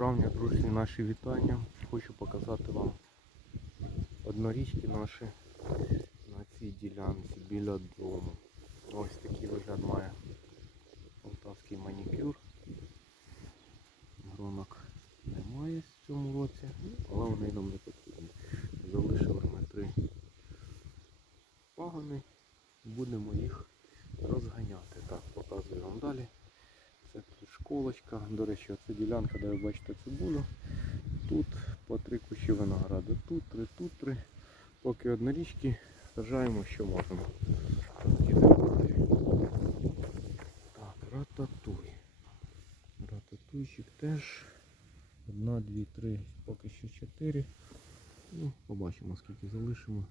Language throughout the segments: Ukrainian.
травня, друзі, наші вітання. Хочу показати вам однорічки наші на цій ділянці біля дому. Ось такий вигляд має полтавський манікюр. Гронок немає в цьому році, але вони нам не потрібні. Залишили ми три пагони, будемо їх розганяти. Так, показую вам далі. Це тут школочка. До речі, оце ділянка, де ви бачите цибулю. Тут по три кущі винограду. Тут три, тут три. Поки однорічки сажаємо, що можемо. Так, рататуй. Рататуйчик теж. Одна, дві, три, поки що чотири. Ну, побачимо, скільки залишимо.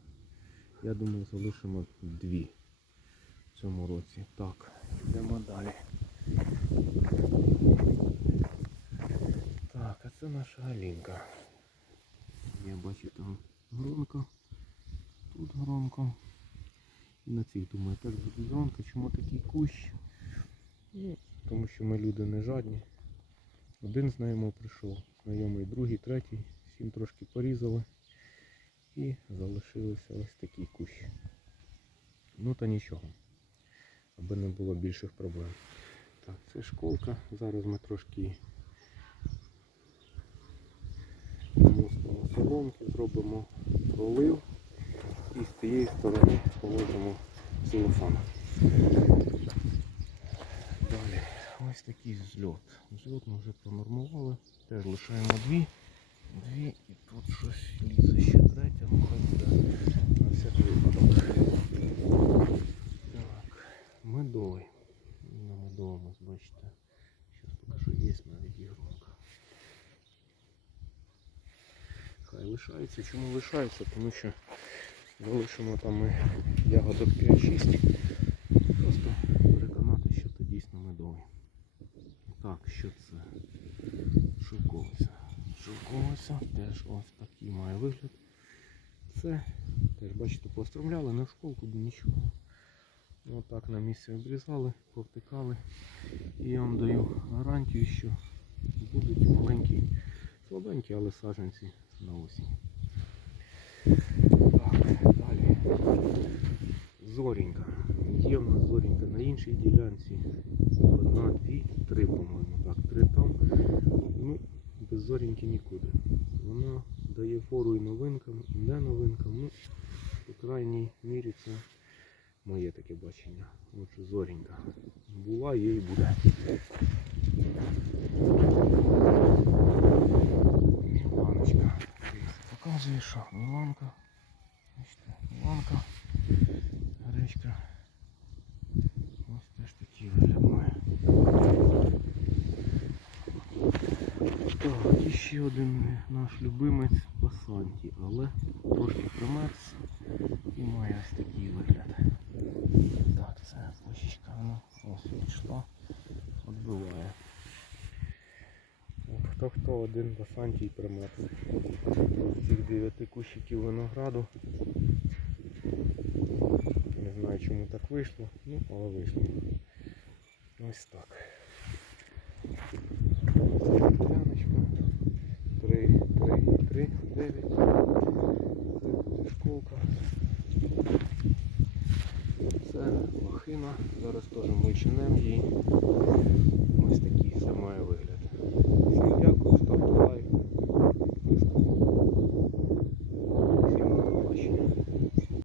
Я думаю, залишимо дві в цьому році. Так, йдемо далі. Так, а це наша Алінка. Я бачу там громко. Тут громко. І на цих, думаю, теж буде громко. Чому такий кущ? Ну, тому що ми люди не жадні. Один знайомий прийшов, знайомий, другий, третій. Всім трошки порізали. І залишилося ось такий кущ. Ну та нічого. Аби не було більших проблем. Так, це школка. Зараз ми трошки намостимо соломки, зробимо пролив і з цієї сторони положимо целофан. Далі ось такий зльот. Зльот ми вже пронормували. Теж лишаємо дві. Дві і тут щось лізе ще третя, ну хай буде на всякий випадок. Так, медовий. На медовому, бачите. Зараз покажу, є навіть ігрунка. Хай лишається. Чому лишається? Тому що залишимо там ми ягодок 5-6. Просто переконати, що це дійсно медовий. Так, що це? Шовковиця. Шовковиця теж ось такий має вигляд. Це теж, бачите, постромляли, не в школку, нічого. Отак на місці обрізали, повтикали. І я вам даю гарантію, що будуть маленькі, слабенькі, але саджанці на осінь. Так, далі. Зорінька. Є в нас зорінька на іншій ділянці. Одна, дві, три, по-моєму. Так, три там. Ну, без зоріньки нікуди. Вона дає фору і новинкам, і не новинкам. Ну, по крайній мірі це моє таке бачення. Отже, зорінька. Була, є і буде. Міланочка. Показує, що Міланка. Бачите, Міланка. Гречка. Ось теж такий вигляд має. Так, і ще один наш любимець Пасанті, але трошки примерз і має ось такий вигляд. Так, це почечка, вона ось відійшла, От Хто хто один Пасанті примерз. З цих дев'яти кущиків винограду. Не знаю чому так вийшло, ну але вийшло. Ось так. 3, 3, 3, 9. шина. Зараз теж ми чинемо її. Ось такі саме